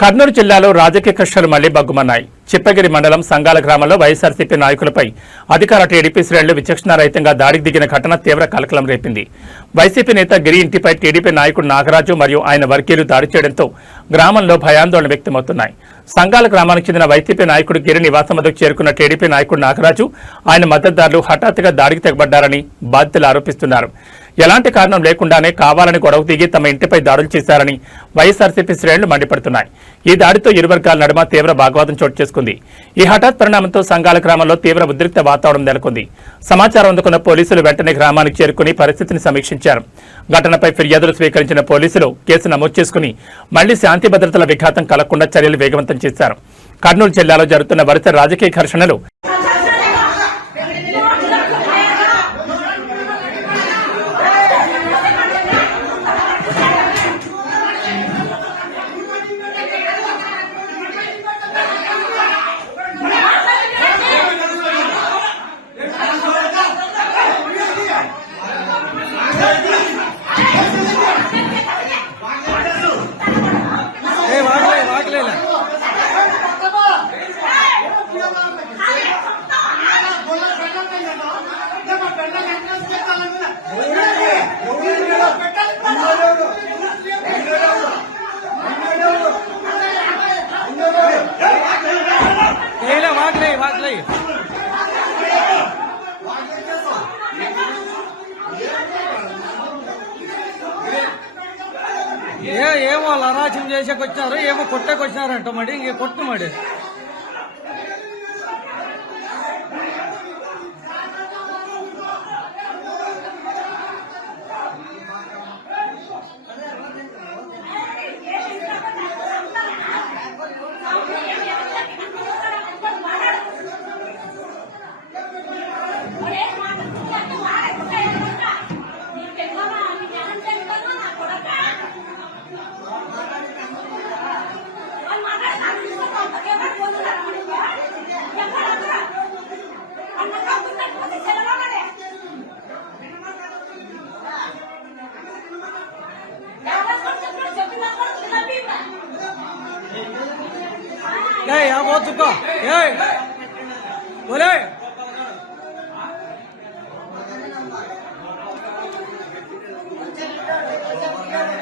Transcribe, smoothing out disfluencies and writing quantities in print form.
కర్నూలు జిల్లాలో రాజకీయ కష్టాలు మళ్లీ బగ్గుమన్నాయి. చిప్పగిరి మండలం సంగాల గ్రామంలో వైఎస్ఆర్సీపీ నాయకులపై అధికార టీడీపీ శ్రేణులు విచక్షణారహితంగా దాడికి దిగిన ఘటన తీవ్ర కలకలం రేపింది. వైసీపీ నేత గిరి ఇంటిపై టీడీపీ నాయకుడు నాగరాజు మరియు ఆయన వర్గీయులు దాడి చేయడంతో గ్రామంలో భయాందోళన వ్యక్తమవుతున్నాయి. సంగాల గ్రామానికి చెందిన వైసీపీ నాయకుడు గిరి నివాసం వద్దకు చేరుకున్న టీడీపీ నాయకుడు నాగరాజు, ఆయన మద్దతుదారులు హఠాత్తుగా దాడికి తెగబడ్డారని బాధితులు ఆరోపిస్తున్నారు. ఎలాంటి కారణం లేకుండానే కావాలని గొడవ దిగి తమ ఇంటిపై దాడులు చేశారని వైఎస్ఆర్సీపీ శ్రేణులు మండిపడుతున్నాయి. ఈ దాడితో ఇరు వర్గాల నడుమ తీవ్ర వాగ్వాదం చోటు చేసుకుంది. ఈ హఠాత్ పరిణామంతో సంగాల గ్రామంలో తీవ్ర ఉద్రిక్త వాతావరణం నెలకొంది. సమాచారం అందుకున్న పోలీసులు వెంటనే గ్రామానికి చేరుకుని పరిస్థితిని సమీక్షించారు. ఘటనపై ఫిర్యాదులు స్వీకరించిన పోలీసులు కేసు నమోదు చేసుకుని మళ్లీ శాంతి భద్రతల విఘాతం కలగకుండా చర్యలు వేగవంతం చేశారు. కర్నూలు జిల్లాలో జరుగుతున్న వరుస రాజకీయ ఘర్షణలు ఏమో అరాచం చేసేకొచ్చినారు, ఏమో కొట్టేకొచ్చినారంట. మరి ఇంక కొట్టు మరి ఏ